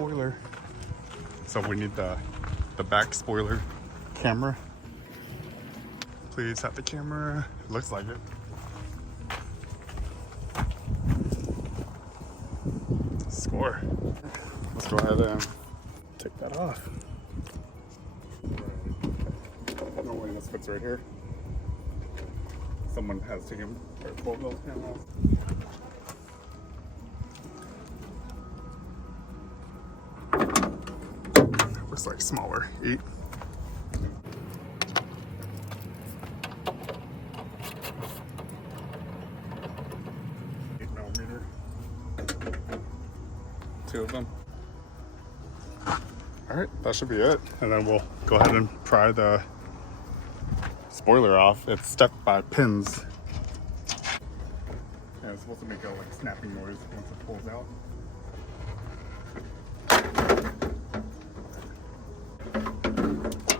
spoiler. So we need the back spoiler camera. Please have the camera. It looks like it. Score. Let's go ahead and take that off. No way this fits right here. Someone has taken or pulled those cameras. Looks like smaller. 8. 8mm. 2 of them. Alright, that should be it. And then we'll go ahead and pry the spoiler off. It's stuck by pins. Yeah, it's supposed to make a like snapping noise once it pulls out.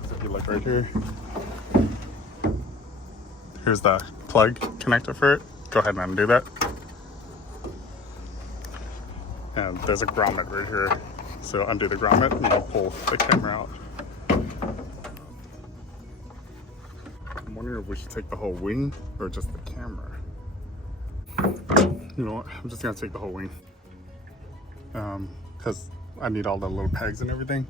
So if you look right here, here's the plug connector for it. Go ahead and undo that. And there's a grommet right here. So undo the grommet and you'll pull the camera out. I'm wondering if we should take the whole wing or just the camera. You know what? I'm just gonna take the whole wing. Because I need all the little pegs and everything.